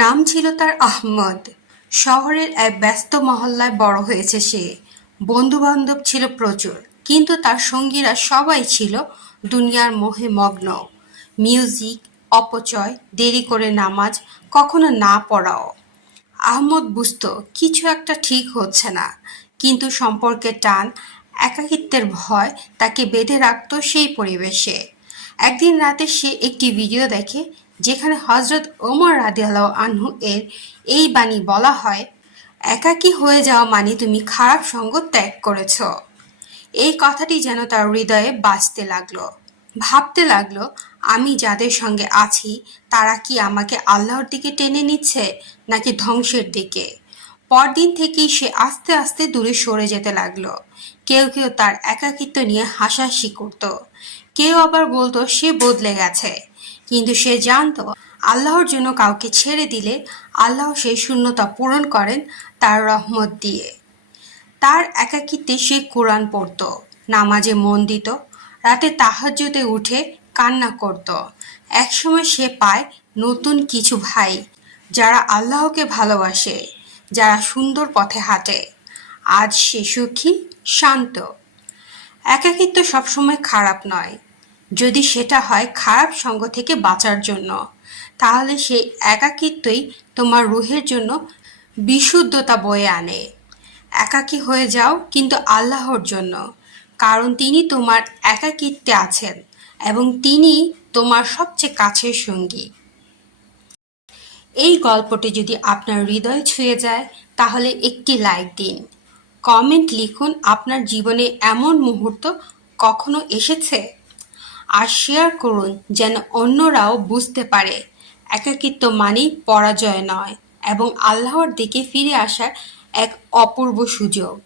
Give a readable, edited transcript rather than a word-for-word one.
নাম ছিল তার আহমদ। শহরের এক ব্যস্ত মহল্লায় বড় হয়েছে সে। বন্ধু-বান্ধব ছিল প্রচুর, কিন্তু তার সঙ্গীরা সবাই ছিল দুনিয়ার মোহে মগ্ন। মিউজিক, অপচয়, দেরি করে নামাজ, কখনো না পড়াও। আহমদ বুঝতো কিছু একটা ঠিক হচ্ছে না, কিন্তু সম্পর্কের টান, একাকিত্বের ভয় তাকে বেঁধে রাখতো সেই পরিবেশে। একদিন রাতে সে একটি ভিডিও দেখে, যেখানে হজরত ওমর রাদিয়াল্লাহু আনহু এর এই বাণী বলা হয়, একাকী হয়ে যাওয়া মানে তুমি খারাপ সঙ্গ ত্যাগ করেছ। এই কথাটি যেন তার হৃদয়ে বাজতে লাগলো। ভাবতে লাগলো, আমি যাদের সঙ্গে আছি তারা কি আমাকে আল্লাহর দিকে টেনে নিচ্ছে নাকি ধ্বংসের দিকে। পরদিন থেকেই সে আস্তে আস্তে দূরে সরে যেতে লাগলো। কেউ কেউ তার একাকিত্ব নিয়ে হাসাহাসি করত, কেউ আবার বলতো সে বদলে গেছে। কিন্তু সে জানতো, আল্লাহর জন্য কাউকে ছেড়ে দিলে আল্লাহ সেই শূন্যতা পূরণ করেন তার রহমত দিয়ে। তার একাকিত্বে সে কোরআন পড়ত, নামাজে মন দিত, রাতে তাহাজ্জুদে উঠে কান্না করত। একসময় সে পায় নতুন কিছু ভাই, যারা আল্লাহকে ভালোবাসে, যারা সুন্দর পথে হাঁটে। আজ সে সুখী, শান্ত। একাকিত্ব সবসময় খারাপ নয়। যদি সেটা হয় খারাপ সঙ্গ থেকে বাঁচার জন্য, তাহলে সেই একাকিত্বই তোমার রুহের জন্য বিশুদ্ধতা বয়ে আনে। একাকী হয়ে যাও, কিন্তু আল্লাহর জন্য, কারণ তিনি তোমার একাকিত্বে আছেন এবং তিনি তোমার সবচেয়ে কাছের সঙ্গী। এই গল্পটি যদি আপনার হৃদয় ছুঁয়ে যায়, তাহলে একটি লাইক দিন, কমেন্ট লিখুন আপনার জীবনে এমন মুহূর্ত কখনো এসেছে, আর শেয়ার করুন যেন অন্যরাও বুঝতে পারে একাকিত্ব মানেই পরাজয় নয়, এবং আল্লাহর দিকে ফিরে আসার এক অপূর্ব সুযোগ।